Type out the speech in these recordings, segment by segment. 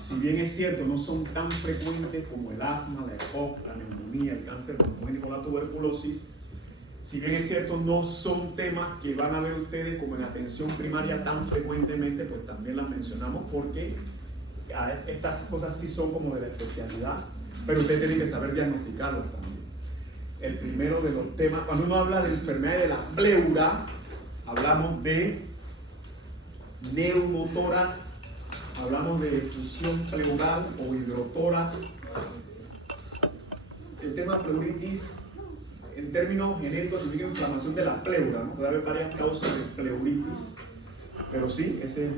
si bien es cierto, no son tan frecuentes como el asma, la EPOC, la neumonía, el cáncer broncogénico, la tuberculosis. Si bien es cierto, no son temas que van a ver ustedes como en atención primaria tan frecuentemente, pues también las mencionamos porque estas cosas sí son como de la especialidad, pero ustedes tienen que saber diagnosticarlos también. El primero de los temas, cuando uno habla de enfermedades de la pleura, hablamos de neumotórax, hablamos de efusión pleural o hidrotórax. El tema pleuritis, en términos genéricos, significa inflamación de la pleura, ¿no? Puede haber varias causas de pleuritis, pero sí, esa es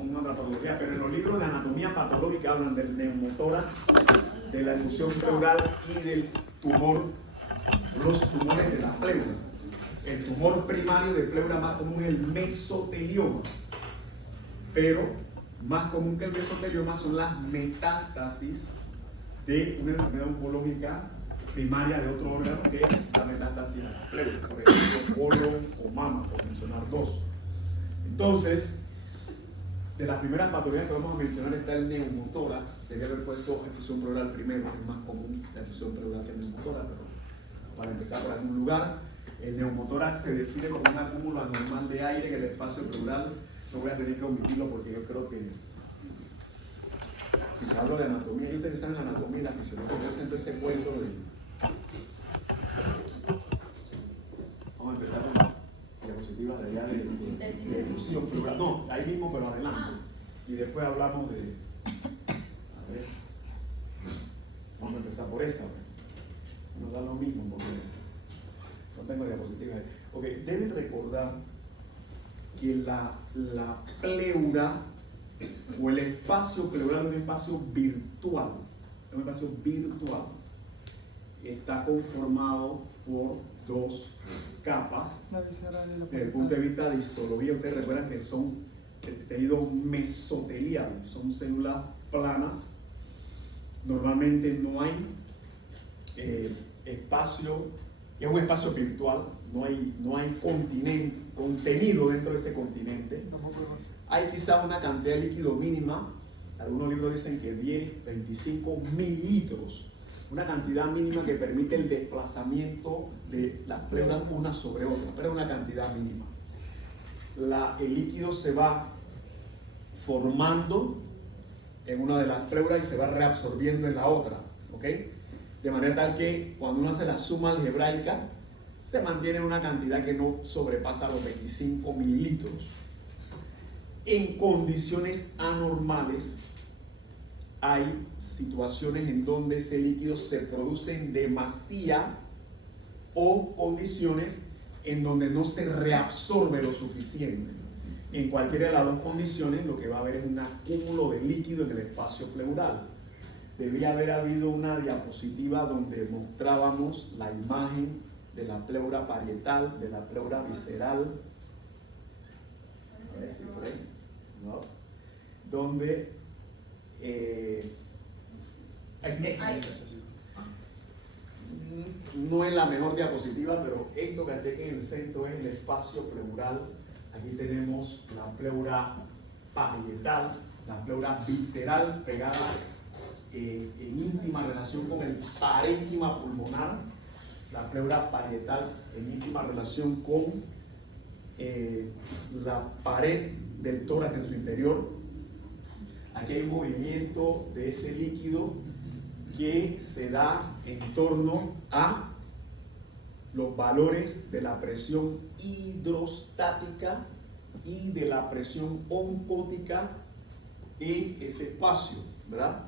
una patología. Pero en los libros de anatomía patológica hablan del neumotórax, de la efusión pleural y del tumor, los tumores de la pleura. El tumor primario de pleura más común es el mesotelioma, pero más común que el mesotelioma son las metástasis de una enfermedad oncológica primaria de otro órgano que es la metástasis de la pleura, por ejemplo, colon o mama, por mencionar dos. Entonces, de las primeras patologías que vamos a mencionar está el neumotórax. Debía haber puesto efusión pleural primero, es más común la efusión pleural que el neumotórax, pero para empezar por algún lugar, el neumotórax se define como un acúmulo anormal de aire en el espacio pleural. No voy a tener que omitirlo porque yo creo que si hablo de anatomía, y ustedes saben la anatomía y la fisiología, entonces ese cuento de... Vamos a empezar con la diapositiva de allá de efusión pleural. No, ahí mismo, pero adelante. Y después hablamos de... A ver. Vamos a empezar por esa. Nos da lo mismo porque no tengo diapositivas ahí. Ok, deben recordar que la pleura o el espacio pleural es un espacio virtual. Es un espacio virtual. Está conformado por dos capas. Desde el punto de vista de histología, ustedes recuerdan que son tejidos mesoteliales, son células planas. Normalmente no hay espacio, es un espacio virtual, no hay contenido dentro de ese continente. Hay quizás una cantidad de líquido mínima, algunos libros dicen que 10, 25 mililitros, una cantidad mínima que permite el desplazamiento de las pleuras una sobre otra, pero es una cantidad mínima. El líquido se va formando en una de las pleuras y se va reabsorbiendo en la otra, ¿ok? De manera tal que cuando uno hace la suma algebraica, se mantiene una cantidad que no sobrepasa los 25 mililitros. En condiciones anormales, hay situaciones en donde ese líquido se produce en demasía o condiciones en donde no se reabsorbe lo suficiente. En cualquiera de las dos condiciones, lo que va a haber es un acúmulo de líquido en el espacio pleural. Debía haber habido una diapositiva donde mostrábamos la imagen de la pleura parietal, de la pleura visceral, a ver si por ahí, ¿no? Donde no es la mejor diapositiva, pero esto que está aquí en el centro es el espacio pleural. Aquí tenemos la pleura parietal, la pleura visceral pegada en íntima relación con el parénquima pulmonar, la pleura parietal en íntima relación con la pared del tórax en su interior. Aquí hay un movimiento de ese líquido que se da en torno a los valores de la presión hidrostática y de la presión oncótica en ese espacio, ¿verdad?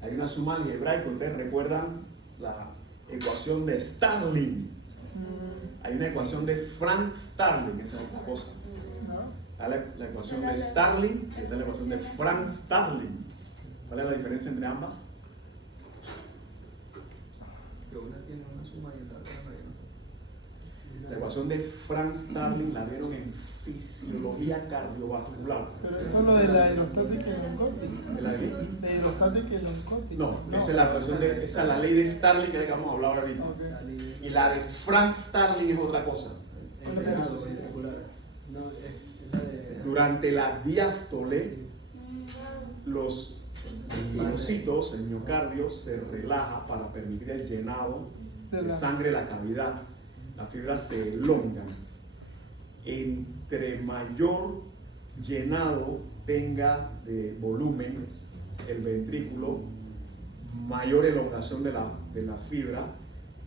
Hay una suma algebraica, ustedes recuerdan la ecuación de Starling. Hay una ecuación de Frank Starling, esa es otra cosa. La ecuación de Starling y esta es la ecuación de Frank Starling. ¿Cuál es la diferencia entre ambas? Que una tiene una suma y otra no. La ecuación de Frank Starling la vieron en fisiología cardiovascular. Pero eso es lo de la hidrostática y el oncótica. ¿La qué? La hidrostática y el oncótica. No, esa es la ecuación de, esa es la ley de Starling que es la que vamos a hablar ahora mismo. Okay. Y la de Frank Starling es otra cosa. Durante la diástole, los eritrocitos, el miocardio, se relaja para permitir el llenado de sangre de la cavidad. Las fibras se elongan. Entre mayor llenado tenga de volumen el ventrículo, mayor elongación de la fibra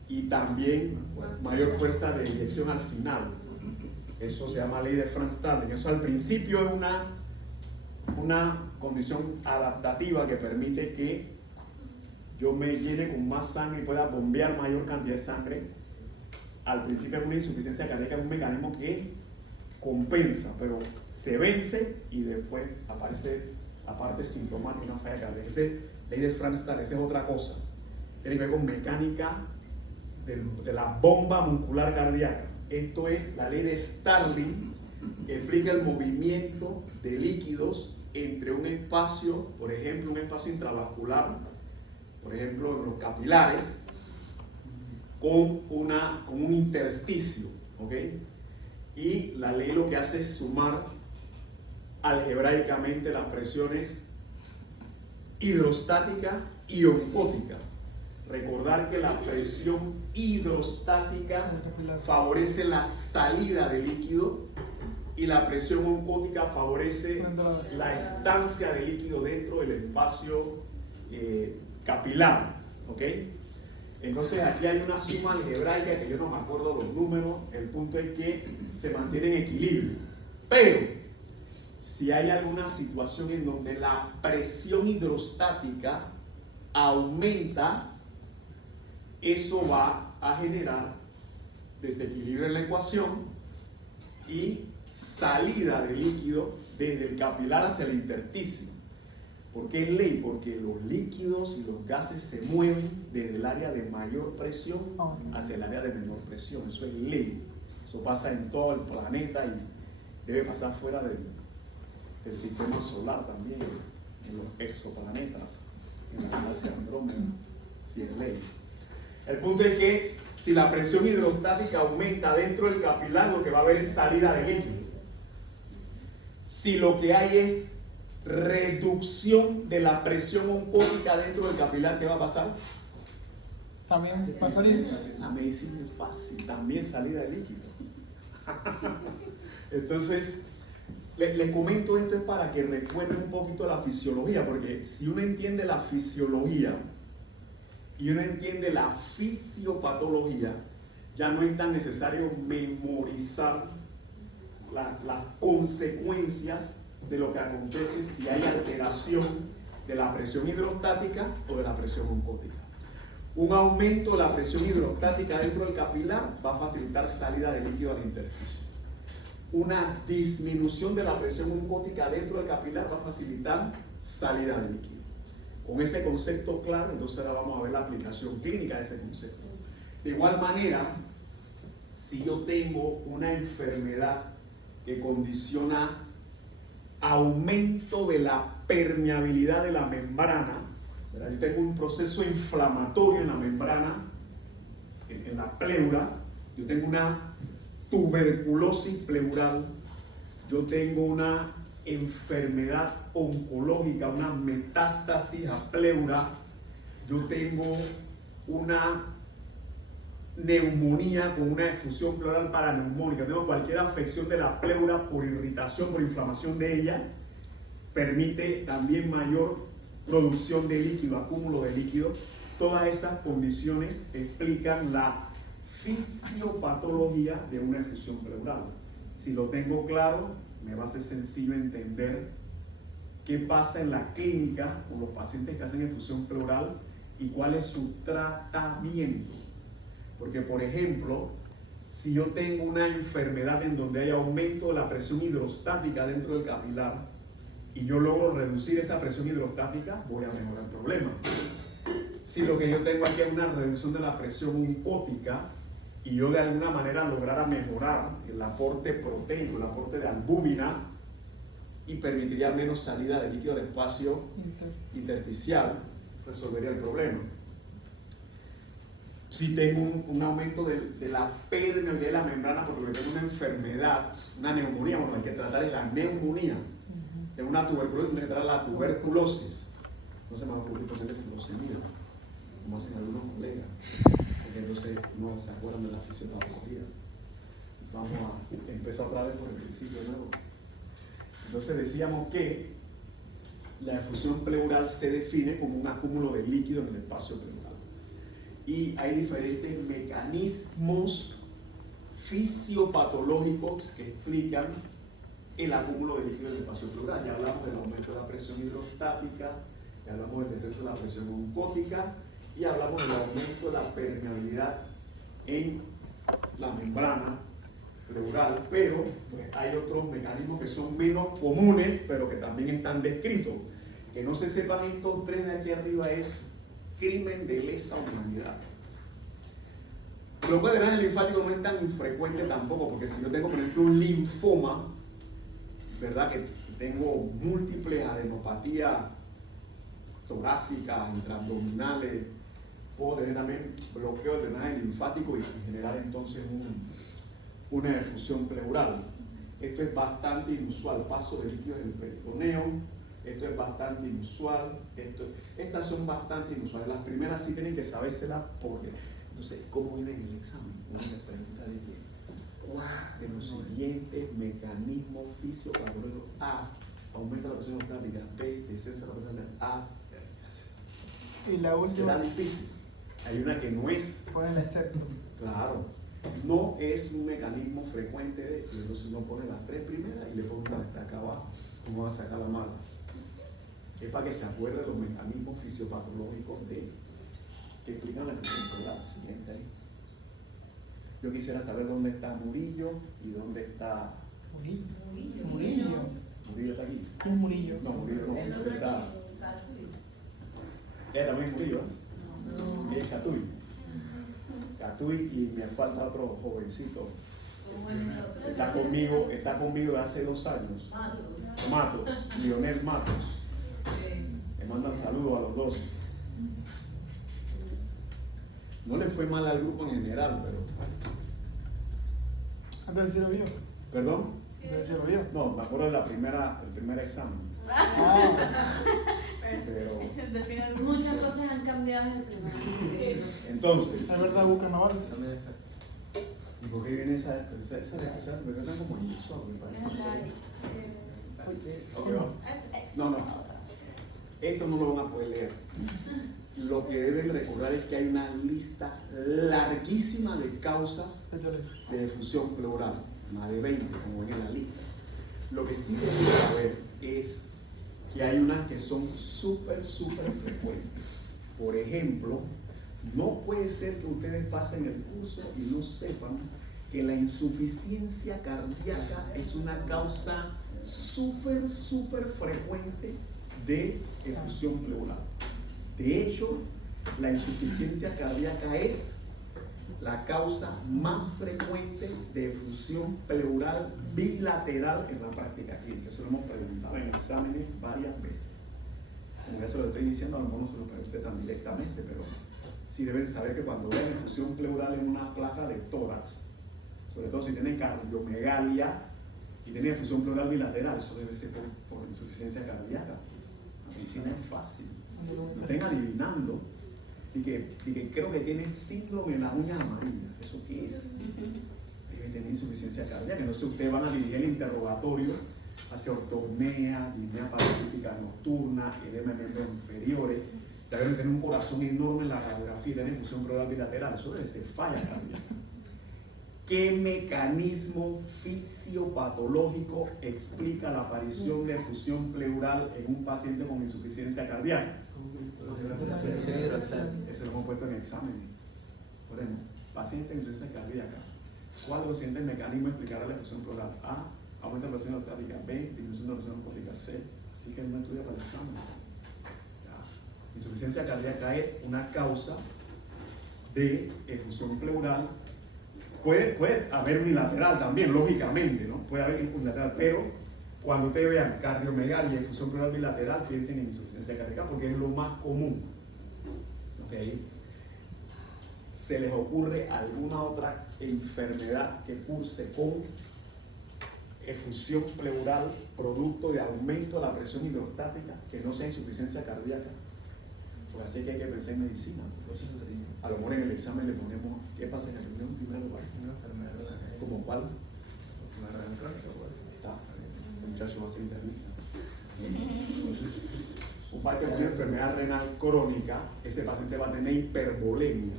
y también mayor fuerza de eyección al final. Eso se llama ley de Franz-Starling. Eso al principio es una condición adaptativa que permite que yo me llene con más sangre y pueda bombear mayor cantidad de sangre. Al principio es una insuficiencia cardíaca, es un mecanismo que compensa, pero se vence y después aparece aparte sintomática una falla cardíaca. Esa es ley de Franz-Starling, esa es otra cosa. Tiene que ver con mecánica de la bomba muscular cardíaca. Esto es la ley de Starling, que explica el movimiento de líquidos entre un espacio, por ejemplo, un espacio intravascular, por ejemplo, en los capilares, con un intersticio, ¿ok? Y la ley lo que hace es sumar algebraicamente las presiones hidrostática y oncótica. Recordar que la presión hidrostática favorece la salida de líquido y la presión oncótica favorece la estancia de líquido dentro del espacio capilar, ¿ok? Entonces aquí hay una suma algebraica que yo no me acuerdo los números. El punto es que se mantiene en equilibrio, pero si hay alguna situación en donde la presión hidrostática aumenta, eso va a generar desequilibrio en la ecuación y salida de líquido desde el capilar hacia el intersticio. ¿Por qué es ley? Porque los líquidos y los gases se mueven desde el área de mayor presión hacia el área de menor presión. Eso es ley. Eso pasa en todo el planeta y debe pasar fuera del sistema solar también, en los exoplanetas, en la galaxia Andrómeda. Sí, es ley. El punto es que si la presión hidrostática aumenta dentro del capilar, lo que va a haber es salida de líquido. Si lo que hay es reducción de la presión oncótica dentro del capilar, ¿qué va a pasar? También va a salir. La medicina es fácil, también salida de líquido. Entonces, les comento esto es para que recuerden un poquito la fisiología, porque si uno entiende la fisiología y uno entiende la fisiopatología, ya no es tan necesario memorizar las consecuencias de lo que acontece si hay alteración de la presión hidrostática o de la presión oncótica. Un aumento de la presión hidrostática dentro del capilar va a facilitar salida de líquido al intersticio. Una disminución de la presión oncótica dentro del capilar va a facilitar salida de líquido. Con ese concepto claro, entonces ahora vamos a ver la aplicación clínica de ese concepto. De igual manera, si yo tengo una enfermedad que condiciona aumento de la permeabilidad de la membrana, ¿verdad? Yo tengo un proceso inflamatorio en la membrana, en la pleura, yo tengo una tuberculosis pleural, yo tengo una enfermedad oncológica, una metástasis a pleura, yo tengo una neumonía con una efusión pleural paraneumónica, tengo cualquier afección de la pleura por irritación, por inflamación de ella, permite también mayor producción de líquido, acúmulo de líquido. Todas esas condiciones explican la fisiopatología de una efusión pleural. Si lo tengo claro, me va a ser sencillo entender qué pasa en la clínica con los pacientes que hacen efusión pleural y cuál es su tratamiento. Porque, por ejemplo, si yo tengo una enfermedad en donde hay aumento de la presión hidrostática dentro del capilar y yo logro reducir esa presión hidrostática, voy a mejorar el problema. Si lo que yo tengo aquí es una reducción de la presión oncótica y yo de alguna manera lograra mejorar el aporte proteico, el aporte de albúmina y permitiría menos salida de líquido al espacio intersticial, resolvería el problema. Si tengo un aumento de la permeabilidad de la membrana porque tengo una enfermedad, una neumonía, bueno, hay que tratar es la neumonía. Tengo una tuberculosis, hay que tratar la tuberculosis. no se me va a ocurrir ponerle furosemida, como hacen algunos colegas, porque entonces no se acuerdan de la fisiopatología. Vamos a empezar otra vez por el principio de nuevo. Entonces decíamos que la efusión pleural se define como un acúmulo de líquido en el espacio pleural. Y hay diferentes mecanismos fisiopatológicos que explican el acúmulo de líquido en el espacio pleural. Ya hablamos del aumento de la presión hidrostática, ya hablamos del descenso de la presión oncótica y hablamos del aumento de la permeabilidad en la membrana pleural, pero pues, hay otros mecanismos que son menos comunes, pero que también están descritos. Que no se sepan estos tres de aquí arriba es crimen de lesa humanidad. Pero el drenaje linfático no es tan infrecuente tampoco, porque si yo tengo, por ejemplo, un linfoma, ¿verdad? Que tengo múltiples adenopatías torácicas, intraabdominales, puedo tener también bloqueo del drenaje linfático y generar entonces una efusión pleural. Esto es bastante inusual, paso de líquidos del peritoneo, esto es bastante inusual, estas son bastante inusuales. Las primeras sí tienen que sabérselas porque, entonces, ¿cómo viene en el examen? Una pregunta de que, de los siguientes mecanismos fisiopatológicos: A, aumenta la presión hidrostática; B, descenso de la presión hidrostática; A. Y la última. Será difícil. Hay una que no es. Ponen excepto. Claro, no es un mecanismo frecuente de, entonces uno pone las tres primeras y le pone una que está acá abajo. ¿Cómo va a sacar la mala? Es para que se acuerde de los mecanismos fisiopatológicos que explican la efusión pleural. Siguiente ahí. Yo quisiera saber dónde está Murillo y dónde está. Murillo. Murillo está aquí. ¿Quién es Murillo? No, Murillo no. El otro Está. chico, Ella también es Murillo, ¿eh? no. Ella es Catuy. Catuy y me falta otro jovencito. Está conmigo de hace 2 años. Matos, Lionel Matos. Me mandan saludos a los dos. No le fue mal al grupo en general, pero. Antes de lo vio. ¿Perdón? Antes de lo vio. No, me acuerdo del primer examen. Ah, Pero. Muchas cosas han cambiado en el primer. Entonces. es verdad, busca Navales. ¿Y por qué viene esa respuesta? Me tratan como ilusor, me parece. Ok, va. No. Esto no lo van a poder leer. Lo que deben recordar es que hay una lista larguísima de causas de efusión pleural, más de 20, como ven en la lista. Lo que sí deben saber es que hay unas que son súper frecuentes. Por ejemplo, no puede ser que ustedes pasen el curso y no sepan que la insuficiencia cardíaca es una causa súper frecuente de efusión pleural. De hecho, la insuficiencia cardíaca es la causa más frecuente de efusión pleural bilateral en la práctica clínica. Eso lo hemos preguntado en exámenes varias veces. Como ya se lo estoy diciendo, a lo mejor no se lo pregunté tan directamente, pero sí deben saber que cuando ven efusión pleural en una placa de tórax, sobre todo si tienen cardiomegalia y tienen efusión pleural bilateral, eso debe ser por insuficiencia cardíaca. La medicina es fácil. No estén adivinando y que creo que tiene síndrome de la uña amarilla. ¿Eso qué es? Debe tener insuficiencia cardíaca. Entonces ustedes van a dirigir el interrogatorio hacia ortopnea, disnea paralítica nocturna, edema de miembros inferiores. Deben tener un corazón enorme en la radiografía, tener efusión pleural bilateral. Eso debe ser falla cardíaca. ¿Qué mecanismo fisiopatológico explica la aparición de efusión pleural en un paciente con insuficiencia cardíaca? Eso lo hemos puesto en examen. Por ejemplo, paciente con insuficiencia cardíaca. ¿Cuál de los siguientes mecanismos explicará la efusión pleural? A, aumento de la presión hidrostática; B, disminución de la presión oncótica; C. Así que no estudia para el examen. Ya. Insuficiencia cardíaca es una causa de efusión pleural. Puede haber unilateral también, lógicamente, ¿no? Puede haber unilateral, pero cuando ustedes vean cardiomegalia y efusión pleural bilateral, piensen en insuficiencia cardíaca porque es lo más común. ¿Okay? ¿Se les ocurre alguna otra enfermedad que curse con efusión pleural producto de aumento de la presión hidrostática que no sea insuficiencia cardíaca? Pues así que hay que pensar en medicina. Cosas de riñón. A lo mejor en el examen le ponemos qué pasa en el riñón en primer lugar. Una enfermedad. ¿Como cuál? Una gran crónica, pues. Está. El muchacho va a ser internista. Un paciente con una enfermedad renal crónica, ese paciente va a tener hipervolemia.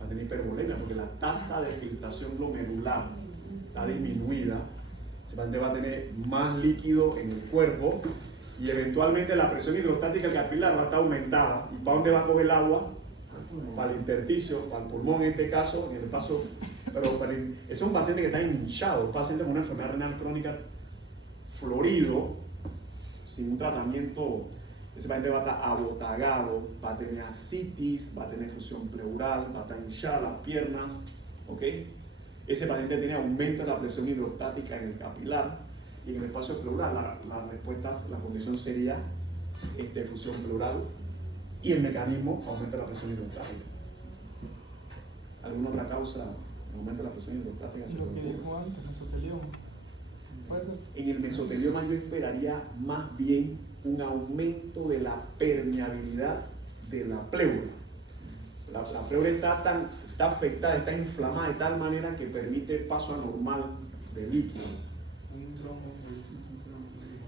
Va a tener hipervolemia porque la tasa de filtración glomerular está disminuida. Ese paciente va a tener más líquido en el cuerpo y eventualmente la presión hidrostática capilar va a estar aumentada. ¿Y para dónde va a coger el agua? Para el intersticio, para el pulmón en este caso, en el paso. Pero ese es un paciente que está hinchado, un paciente con una enfermedad renal crónica florido, sin un tratamiento. Ese paciente va a estar abotagado, va a tener ascitis, va a tener fusión pleural, va a estar hinchada las piernas, ¿ok? Ese paciente tiene aumento de la presión hidrostática en el capilar y en el espacio pleural. La respuesta, la condición sería fusión pleural y el mecanismo aumenta la presión hidrostática. ¿Alguna otra causa aumenta la presión hidrostática? Lo que dijo antes, mesotelioma. Puede ser. En el mesotelioma yo esperaría más bien un aumento de la permeabilidad de la pleura. La pleura está afectada, está inflamada de tal manera que permite el paso anormal de líquido.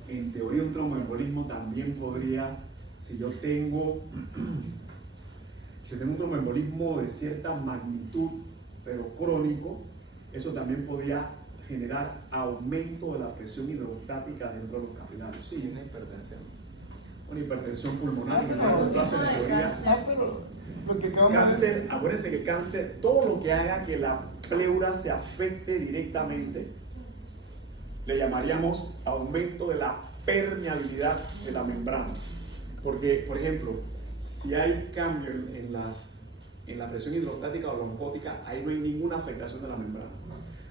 En teoría un tromboembolismo también podría, si yo tengo un tromboembolismo de cierta magnitud, pero crónico, eso también podría generar aumento de la presión hidrostática dentro de los capilares. Sí, Tiene hipertensión. una hipertensión pulmonar en el Ah, largo plazo, en tipo de teoría. cáncer. Pero lo que acabamos Cáncer, acuérdense que cáncer, todo lo que haga que la pleura se afecte directamente, le llamaríamos aumento de la permeabilidad de la membrana. Porque, por ejemplo, si hay cambio en la presión hidrostática o broncótica, ahí no hay ninguna afectación de la membrana.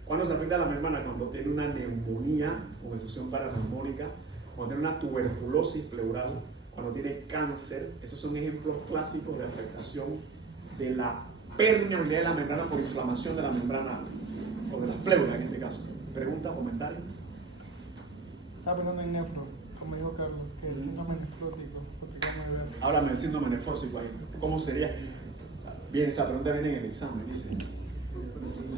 ¿Cuándo se afecta la membrana? Cuando tiene una neumonía o efusión paraneumónica, cuando tiene una tuberculosis pleural, cuando tiene cáncer. Esos son ejemplos clásicos de afectación de la permeabilidad de la membrana por inflamación de la membrana o de las pleuras en este caso. ¿Pregunta, comentario? estaba pensando en nefro, como dijo Carlos, que el síndrome nefrótico, porque acabamos de ver. Háblame del síndrome nefrótico ahí. ¿Cómo sería? Bien, esa pregunta viene en el examen, dice.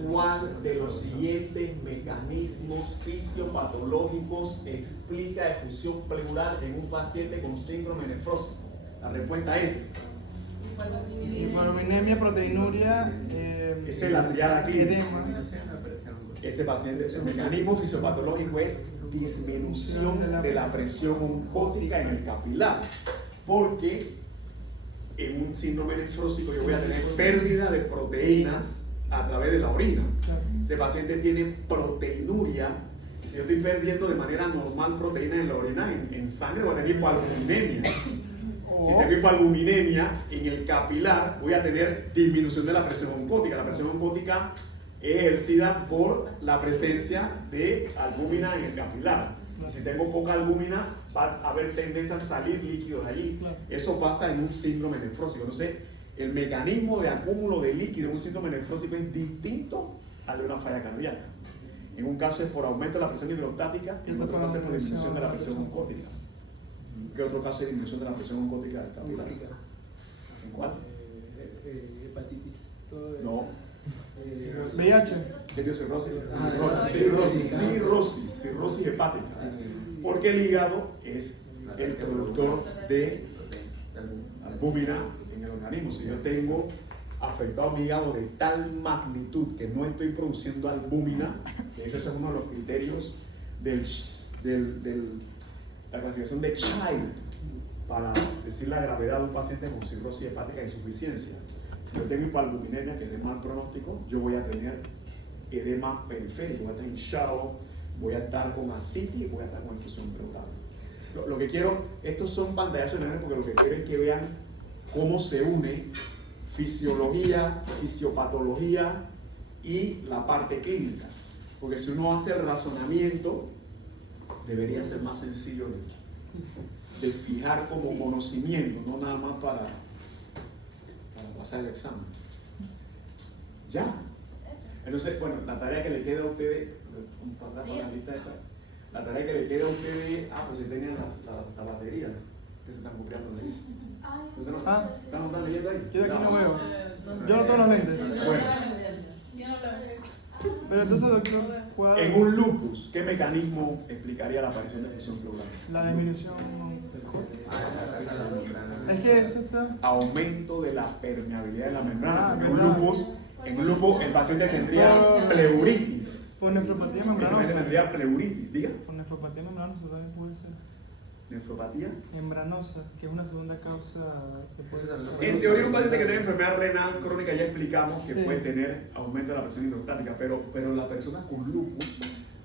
¿Cuál de los siguientes mecanismos fisiopatológicos explica efusión pleural en un paciente con síndrome nefrótico? La respuesta es Hipoglucemia, proteinuria, esa es la triada clínica. edema. Ese paciente, el mecanismo fisiopatológico es disminución de la presión oncótica en el capilar, porque en un síndrome nefrótico yo voy a tener pérdida de proteínas a través de la orina. Ese paciente tiene proteinuria, y si yo estoy perdiendo de manera normal proteínas en la orina, en sangre voy a tener hipoalbuminemia. Si tengo hipoalbuminemia en el capilar, voy a tener disminución de la presión oncótica. La presión oncótica es ejercida por la presencia de albúmina en el capilar. Si tengo poca albúmina, va a haber tendencia a salir líquidos allí. Eso pasa en un síndrome nefrótico. Entonces, el mecanismo de acúmulo de líquido en un síndrome nefrótico es distinto al de una falla cardíaca. En un caso es por aumento de la presión hidrostática, en otro caso es por disminución de la presión oncótica. ¿Qué otro caso es disminución de la presión oncótica del capilar? ¿En cuál? Hepatitis. No. VIH. Cirrosis. Ah, Cirrosis hepática. Porque el hígado es el productor de albúmina en el organismo. Si yo tengo afectado mi hígado de tal magnitud que no estoy produciendo albúmina, de hecho ese es uno de los criterios de la clasificación de Child para decir la gravedad de un paciente con cirrosis hepática e insuficiencia. Si yo tengo hipoalbuminemia, que es de mal pronóstico, yo voy a tener edema periférico, voy a estar hinchado, voy a estar con ascitis, voy a estar con infusión pleural. Lo que quiero, estos son pantallazos generales porque lo que quiero es que vean cómo se une fisiología, fisiopatología y la parte clínica. Porque si uno hace el razonamiento, debería ser más sencillo de fijar como conocimiento, no nada más para pasar el examen. Ya. Entonces, bueno, la tarea que le queda a ustedes, la lista esa, la tarea que le queda a ustedes, pues si tenían la batería. que se están copiando de ahí. ¿Ustedes no Ah. están leyendo ahí? Yo de aquí no veo. No, Yo no tengo los lentes. Bueno. Yo no lo veo. Pero entonces, doctor, ¿cuál? En un lupus, ¿qué mecanismo explicaría la aparición de fusión pleural? La disminución. Es que eso está. Aumento de la permeabilidad de la membrana. Ah, Porque ¿verdad? en un lupus el paciente tendría pleuritis. Por nefropatía Ese paciente membranosa. tendría pleuritis, diga. Por nefropatía membranosa también puede ser. Nefropatía. Membranosa, que es una segunda causa que puede ser. En teoría, un paciente que tiene enfermedad renal crónica ya explicamos que Sí. puede tener aumento de la presión hidrostática, pero las personas con lupus,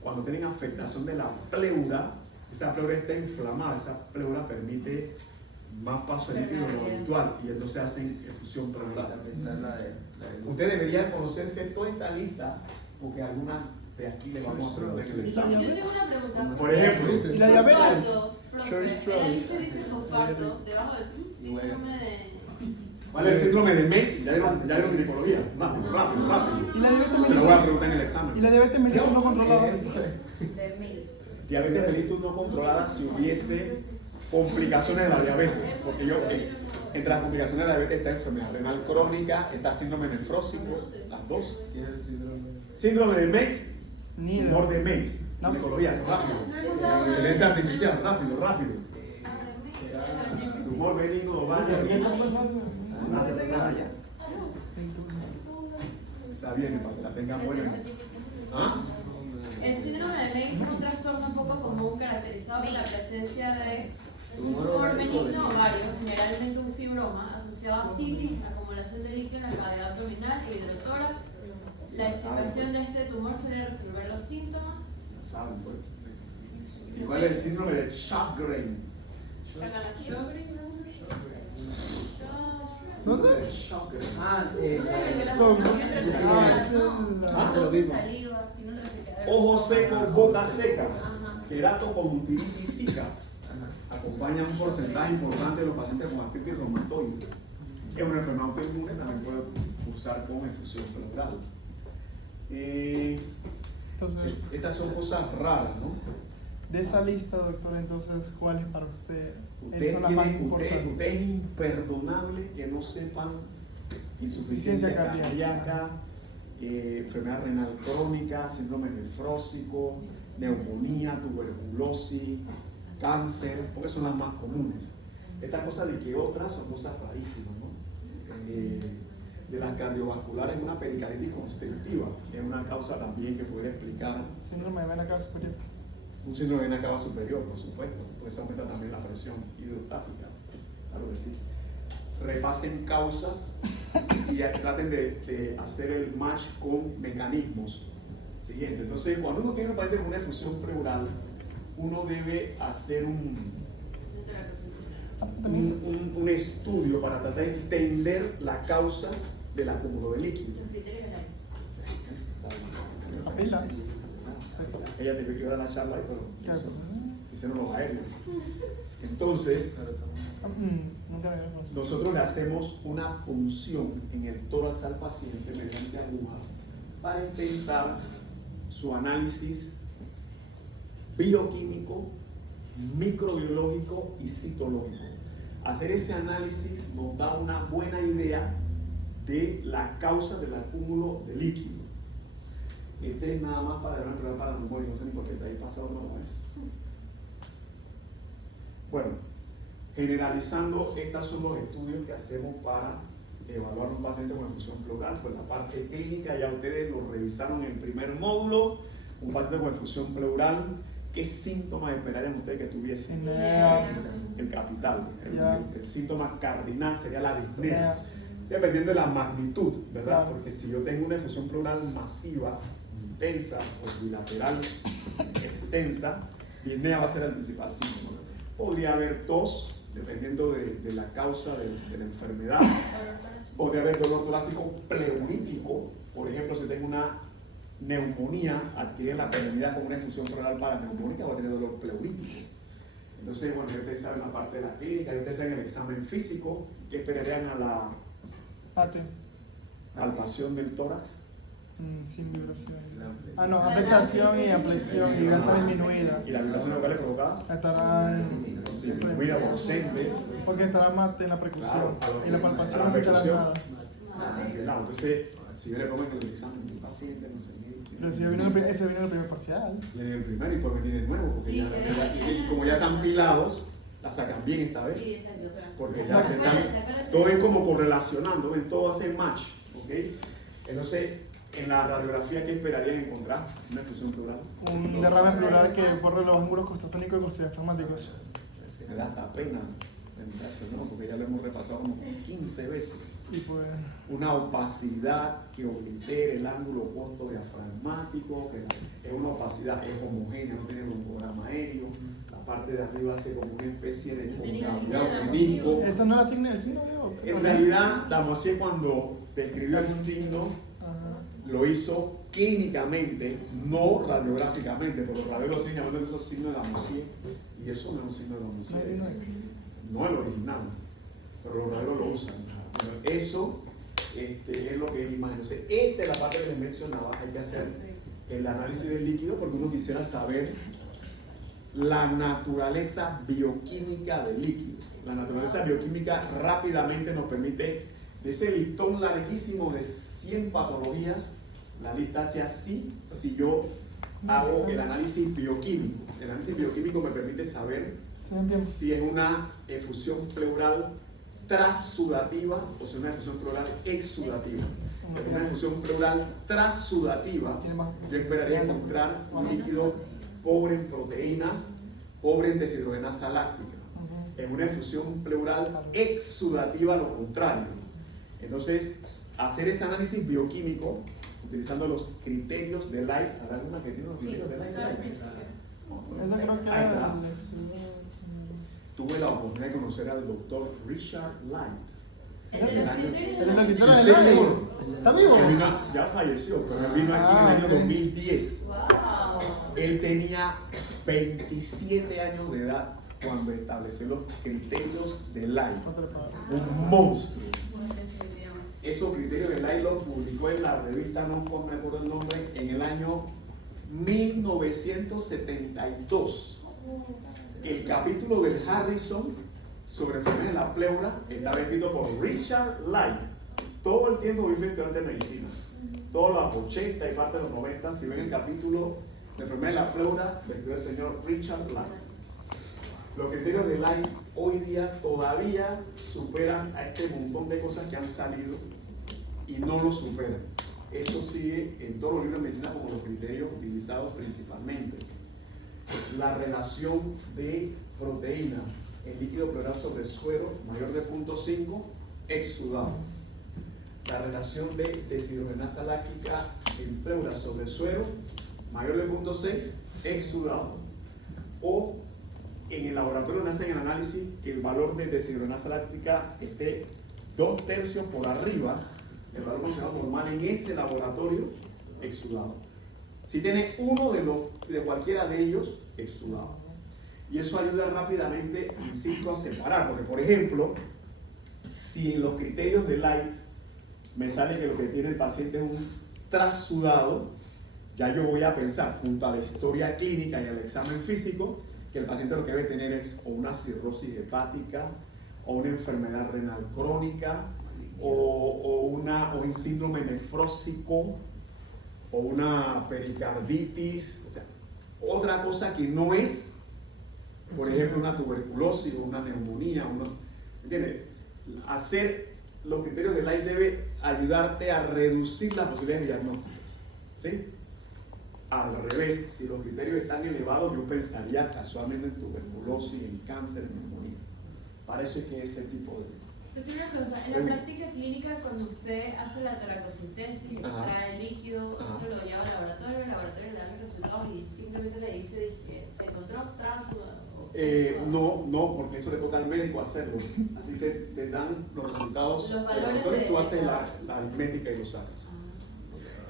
cuando tienen afectación de la pleura, esa pleura está inflamada, esa pleura permite más paso de líquido de lo habitual y entonces hacen efusión pleural. Usted debería conocerse toda esta lista porque algunas de aquí le vamos a preguntar en el Yo examen. tengo una pregunta. Por ejemplo, ¿Y la diabetes? Posparto, profe, Short en la straws. lista dice posparto, debajo del síndrome de... ¿cuál es el síndrome de Meigs? Ya dieron ginecología. Rápido. ¿Y la diabetes Se lo voy a mellitus? preguntar en el ¿Y examen. la diabetes mellitus no controlada? Diabetes mellitus no controlada si hubiese complicaciones de la diabetes, porque entre las complicaciones de la diabetes está enfermedad renal crónica, está síndrome nefrósico, las dos. Síndrome de Meigs, Ni idea. tumor de Meigs, No. ginecología, rápido. Inteligencia artificial, rápido. Tumor benigno de ovario, esa viene para que la tengan buena. ¿Ah? El síndrome de Meigs es un trastorno un poco común caracterizado por la presencia de un tumor benigno ovario, generalmente un fibroma, asociado a citis, acumulación de líquido en la cavidad abdominal e hidrotórax. La extirpación de este tumor suele resolver los síntomas. Ya saben, pues. ¿Y cuál es el síndrome de Sjögren? ¿Dónde? Sjögren. Ojos secos, boca seca, queratoconjuntivitis zika. Acompaña un porcentaje importante de los pacientes con artritis reumatoide. Es una enfermedad autoinmune, también puede cursar con efusión pleural. Entonces, Estas son cosas raras, ¿no? de esa lista, doctor, entonces, ¿cuál es para usted? Usted, Son las más usted importantes. es imperdonable que no sepan insuficiencia Insuficiencia cardíaca, enfermedad renal crónica, síndrome nefrósico, neumonía, tuberculosis, cáncer, porque son las más comunes. Estas cosas de que otras son cosas rarísimas, ¿no? De las cardiovasculares, una pericardititis constrictiva, que es una causa también que puede explicar Síndrome de vena cava superior. un síndrome de vena cava superior, por supuesto, porque eso aumenta también la presión hidrostática, claro que sí. Repasen causas y traten de hacer el match con mecanismos. Siguiente, entonces cuando uno tiene un paciente con una efusión pleural, uno debe hacer un estudio para tratar de entender la causa del acúmulo de líquido. Los criterios del aire. La pila. Ella te que dar la charla ahí, pero Claro. si se nos los aéreos. Entonces, Nunca había visto. nosotros le hacemos una punción en el tórax al paciente mediante aguja para intentar su análisis bioquímico, microbiológico y citológico. Hacer ese análisis nos da una buena idea de la causa del acúmulo de líquido. Este es nada más para dar una prueba para memoria, no sé ni por qué está ahí pasado no es. Bueno, generalizando, estos son los estudios que hacemos para evaluar un paciente con efusión pleural. Pues la parte clínica ya ustedes lo revisaron en el primer módulo. Un paciente con efusión pleural, ¿qué síntomas esperarían ustedes que tuviese? El capital. El síntoma cardinal sería la disnea. Dependiendo de la magnitud, ¿verdad? Claro. Porque si yo tengo una efusión pleural masiva, intensa o bilateral extensa, disnea va a ser el principal síntoma. Podría haber tos, dependiendo de la causa de la enfermedad. Podría haber dolor torácico pleurítico. Por ejemplo, si tengo una neumonía, adquiere la comunidad con una efusión pleural paraneumónica, va a tener dolor pleurítico. Entonces, bueno, ya ustedes saben la parte de la clínica, ya ustedes saben el examen físico, que esperarían a la palpación del tórax. Sin vibración. No, aflexación y ampliación y alta disminuida. ¿Y las vibraciones locales provocadas? Estarán disminuida por CENTES. Porque estará más en la percusión. Claro, Y la palpación a la no estará percusión. nada. Claro, entonces, si yo le pongo en el examen del paciente, no sé qué. Pero si ese vino en el primer parcial. Viene en el primero y puede venir de nuevo, porque Sí, y como ya están pilados, la sacan bien esta vez. Sí, exacto. Porque La ya te escuela, están, sacar la todo es como correlacionando, ven, todo hace match, ¿ok? Entonces, en la radiografía, ¿qué esperarían encontrar? Una efusión pleural. Un derrame pleural que borre los ángulos costotónicos y costodiafragmáticos. Me da hasta pena pensar eso, ¿no? Porque ya lo hemos repasado como 15 veces. Y pues, Una opacidad que oblitere el ángulo costo-diafragmático, que es una opacidad, es homogénea, no tiene broncograma aéreo. La parte de arriba hace como una especie de concavidad, un menisco. esa no es el signo de Otto. En realidad, Damoisier cuando describió el signo, Ajá. lo hizo clínicamente, no radiográficamente, porque los radiólogos siguen llamando esos signos de Damoisier, y eso no es un signo de No Damoisier, hay aquí. no el original, pero los radiólogos lo usan. Bueno, eso es lo que es imagen. Entonces, esta es la parte que les mencionaba, hay que hacer el análisis del líquido porque uno quisiera saber la naturaleza bioquímica del líquido. La naturaleza bioquímica rápidamente nos permite, de ese listón larguísimo de 100 patologías, la lista hace así si yo hago el análisis bioquímico. El análisis bioquímico me permite saber Se ven bien. si es una efusión pleural transudativa o si es una efusión pleural exudativa. En una efusión pleural transudativa, yo esperaría encontrar un líquido pobre en proteínas, pobre en deshidrogenasa láctica. En una efusión pleural exudativa, lo contrario. Entonces, hacer ese análisis bioquímico utilizando los criterios de Light. ¿Habrá alguna que tiene los criterios de Light? Esa creo que Ahí era. está. Tuve la oportunidad de conocer al doctor Richard Light. El de los criterios El de de la la- pintura Sí, de Light. señor. ¿Está vivo? Él ya falleció, pero él vino aquí en el año 2010. Wow. Él tenía 27 años de edad cuando estableció los criterios de Light. Un monstruo. Esos criterios de Light los publicó en la revista, no me acuerdo el nombre, en el año 1972. El capítulo del Harrison sobre enfermedades de la pleura estaba escrito por Richard Light. Todo el tiempo fui estudiante de medicina. Todos los 80 y parte de los 90, si ven el capítulo de enfermedades de la pleura, lo escribió el señor Richard Light. Los criterios de Light hoy día todavía superan a este montón de cosas que han salido y no lo superan. Esto sigue en todos los libros de medicina como los criterios utilizados principalmente. La relación de proteínas en líquido pleural sobre suero mayor de 0.5 exudado. La relación de deshidrogenasa láctica en pleura sobre suero mayor de 0.6 exudado. O en el laboratorio donde hacen el análisis que el valor de deshidrogenasa láctica esté 2/3 por arriba del valor considerado normal en ese laboratorio exudado. Si tiene uno de cualquiera de ellos, exudado. Y eso ayuda rápidamente, insisto, a separar. Porque, por ejemplo, si en los criterios de Light me sale que lo que tiene el paciente es un trasudado, ya yo voy a pensar, junto a la historia clínica y al examen físico, que el paciente lo que debe tener es o una cirrosis hepática, o una enfermedad renal crónica, o un síndrome nefrósico, o una pericarditis, o sea, otra cosa que no es, por ejemplo, una tuberculosis o una neumonía. ¿Entiendes? Hacer los criterios de Light debe ayudarte a reducir las posibilidades de diagnóstico. ¿Sí? Al revés, si los criterios están elevados, yo pensaría casualmente en tuberculosis, en cáncer, en neumonía. Para eso es que ese tipo de... Yo tengo una pregunta. En la práctica clínica, cuando usted hace la toracosintesis, extrae el líquido, eso lo lleva al laboratorio, el laboratorio le da los resultados y simplemente le dice que se encontró trasudado. No, porque eso le toca al médico hacerlo. Así que te dan los resultados Los del valores laboratorio y tú de- haces la aritmética y lo sacas.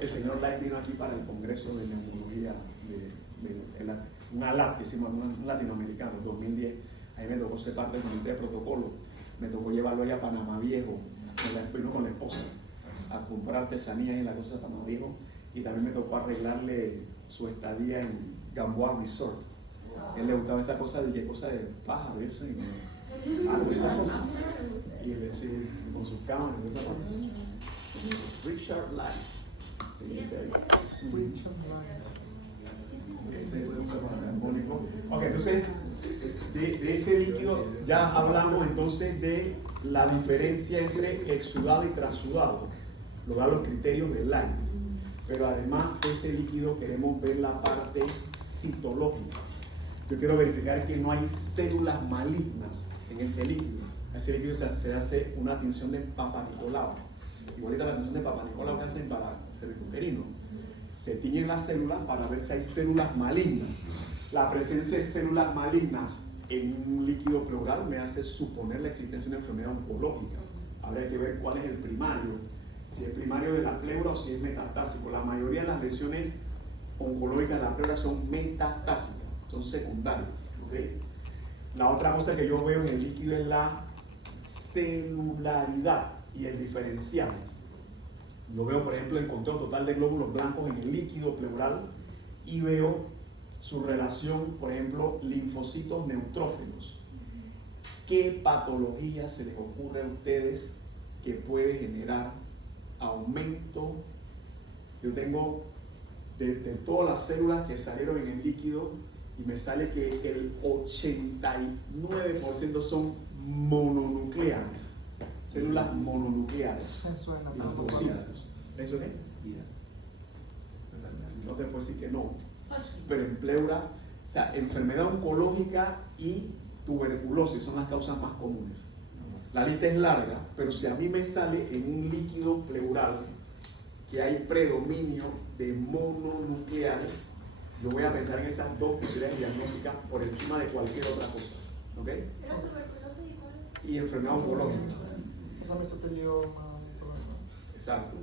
El señor Light vino aquí para el Congreso de Neumología un ALAT, que hicimos, un latinoamericano, en 2010. Ahí me tocó ser parte del comité de protocolo. Me tocó llevarlo allá a Panamá Viejo, con la esposa, a comprar artesanías en la cosa de Panamá Viejo. Y también me tocó arreglarle su estadía en Gamboa Resort. A él le gustaba esa cosa de pájaro, eso, y esa cosa. Y él sí, con sus cámaras, esa cosa. Richard Light. Richard Wright. Ese carbónico. Ok, entonces, de ese líquido ya hablamos entonces de la diferencia entre exudado y trasudado. Lo dan los criterios del Light. Pero además de ese líquido queremos ver la parte citológica. Yo quiero verificar que no hay células malignas en ese líquido. En ese líquido se hace una tinción de Papa Nicolau. Igualita la tinción de Papa Nicolau que hacen para cervicuterino. Se tiñen las células para ver si hay células malignas. La presencia de células malignas en un líquido pleural me hace suponer la existencia de una enfermedad oncológica. Habría que ver cuál es el primario, si es primario de la pleura o si es metastásico. La mayoría de las lesiones oncológicas de la pleura son metastásicas, son secundarias. ¿Okay? La otra cosa que yo veo en el líquido es la celularidad y el diferencial. Yo veo, por ejemplo, el conteo total de glóbulos blancos en el líquido pleural y veo su relación, por ejemplo, linfocitos neutrófilos. ¿Qué patología se les ocurre a ustedes que puede generar aumento? Yo tengo de todas las células que salieron en el líquido y me sale que el 89% son mononucleares, células mononucleares. Eso es la parte. Linfocitos. ¿Eso qué? Mira. No te puedo decir que no, pero en pleura, o sea, enfermedad oncológica y tuberculosis son las causas más comunes. La lista es larga, pero si a mí me sale en un líquido pleural que hay predominio de mononucleares, yo voy a pensar en esas dos posibilidades diagnósticas por encima de cualquier otra cosa. ¿Ok? ¿Pero tuberculosis y cuál? Y enfermedad oncológica. Eso me peleó más. Exacto.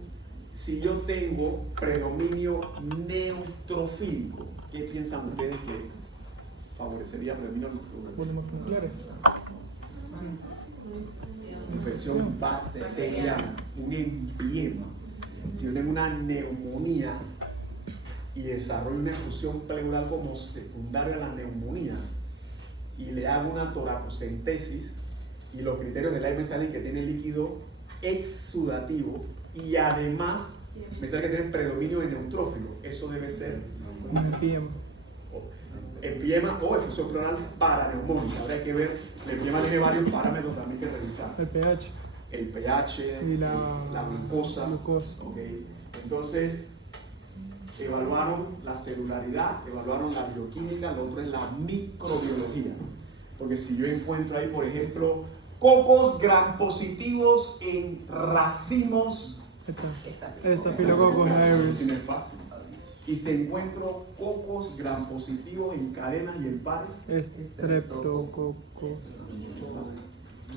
Si yo tengo predominio neutrofílico, ¿qué piensan ustedes que favorecería predominio neutrofílico? Volvemos nucleares. Infección bacteriana, un empiema. Si yo tengo una neumonía y desarrollo una efusión pleural como secundaria a la neumonía y le hago una toracocentesis y los criterios del aire me salen que tiene líquido exudativo y además me sale que tiene predominio de neutrófilo, eso debe ser Un empiema. empiema o efusión pleural paraneumónica. Habría que ver, el empiema tiene varios parámetros también que revisar. El pH. El pH, Y la glucosa. glucosa. Okay. Entonces, evaluaron la celularidad, evaluaron la bioquímica, lo otro es la microbiología. Porque si yo encuentro ahí, por ejemplo, cocos gram positivos en racimos, El estafilococcus aureus. si no es fácil. Y si encuentro cocos gram positivos en cadenas y en pares, Streptococcus.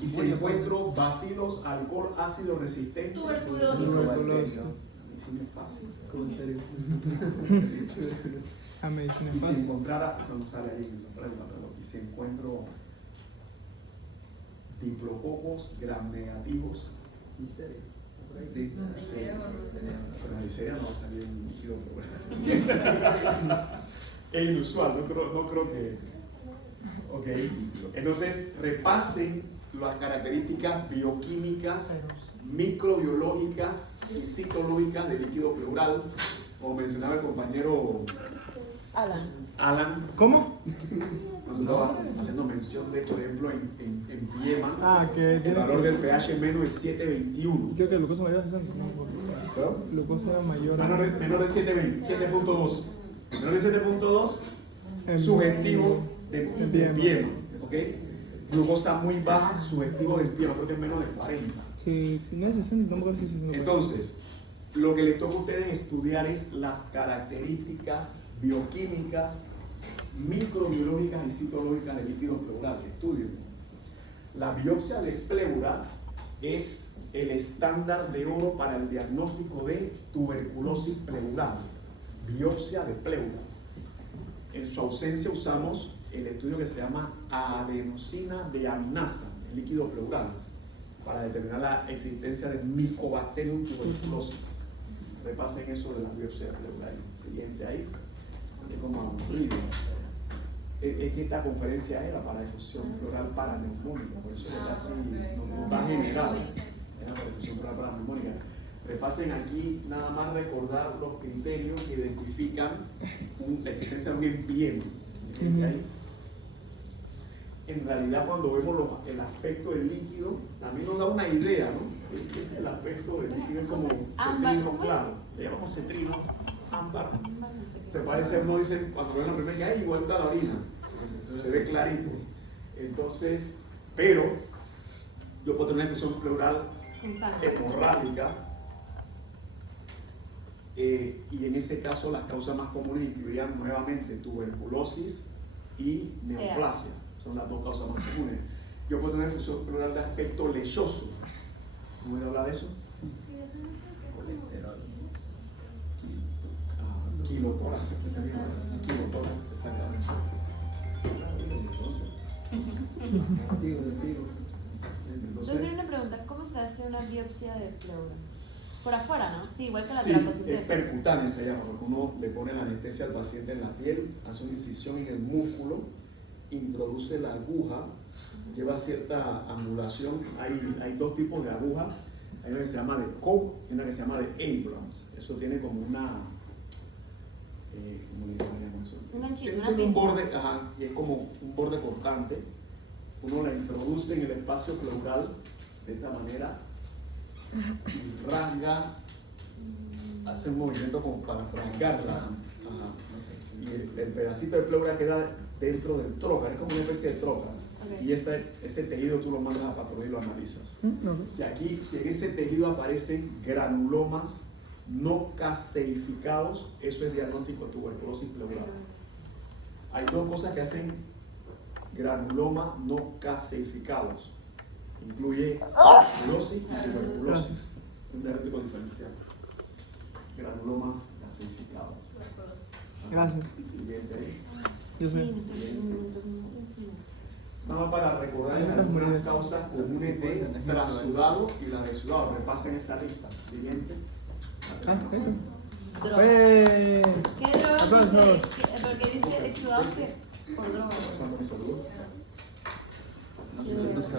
y si encuentro bacilos alcohol ácido resistentes, Tuberculosis. si no es fácil. A medicina Y si fácil. encontrara, eso no sale ahí en la pregunta, pero y si encuentro diplococos gram negativos, pero en serio no va a salir un líquido es inusual, no creo que. Ok, entonces repasen las características bioquímicas, microbiológicas y citológicas del líquido pleural, como mencionaba el compañero Alan, ¿Cómo? cuando estaba haciendo mención de, por ejemplo, en empiema, Ah, que el tiene valor del pH menos de 7.21. Creo que el glucosa mayor es 60. ¿Perdón? Glucosa era mayor. Menor de 7.2. Menor de 7.2, sugestivo de empiema. ¿Ok? Glucosa muy baja, sugestivo de empiema, creo que es menos de 40. Sí, no es 60, tampoco es 60. Entonces, lo que les toca a ustedes estudiar es las características bioquímicas, microbiológicas y citológicas del líquido pleural. Estudienlo. La biopsia de pleura es el estándar de oro para el diagnóstico de tuberculosis pleural. Biopsia de pleura. En su ausencia usamos el estudio que se llama adenosina deaminasa, el líquido pleural, para determinar la existencia de Mycobacterium tuberculosis. Repasen eso de la biopsia pleural. Siguiente ahí. Como aburrido. es que esta conferencia era para difusión pleural paraneumónica, por eso es casi no va general, era para difusión pleural paraneumónica. Repasen aquí nada más recordar los criterios que identifican la existencia de un empiema. En realidad, cuando vemos el aspecto del líquido, también nos da una idea, ¿no? El aspecto del líquido es como cetrino claro, le llamamos cetrino, ámbar. Se parece, uno dice, cuando ven la primera que hay igual a la orina, se ve clarito. Entonces, pero yo puedo tener una infección pleural hemorrágica, y en ese caso las causas más comunes incluirían nuevamente tuberculosis y neoplasia. Son las dos causas más comunes. Yo puedo tener infección pleural de aspecto lechoso. ¿Cómo voy a hablar de eso? Sí, eso no creo que es como... Kilotórax, kilotórax, exactamente. Yo tengo una pregunta, ¿cómo se hace una biopsia de pleura? Por afuera, ¿no? Sí, igual que la Sí, tracositosis. percutánea se llama, porque uno le pone la anestesia al paciente en la piel, hace una incisión en el músculo, introduce la aguja, lleva cierta angulación. Hay dos tipos de agujas, hay una que se llama de Koch y una que se llama de Abrams. Eso tiene como una... ¿cómo le llamaríamos eso? Un ganchito, una Tiene un pinza. borde, y es como un borde cortante. Uno la introduce en el espacio pleural de esta manera y rasga, hace un movimiento como para rasgarla. Y el pedacito de pleura queda dentro del trocar, es como una especie de trocar. Okay. Y ese tejido tú lo mandas a patología y lo analizas. Si en ese tejido aparecen granulomas no caseificados, eso es diagnóstico de tuberculosis pleural. Hay dos cosas que hacen granulomas no caseificados. Incluye tuberculosis y tuberculosis. Un diagnóstico diferencial. Granulomas caseificados. Gracias. Siguiente ahí. Yo sé. Nada más para recordarles algunas causas comunes de trasudado y la de sudado. Repasen esa lista. Siguiente. Droga. ¿Qué droga? Aplausos. Porque dice exudado que por droga. Pasando mi saludo. No sé.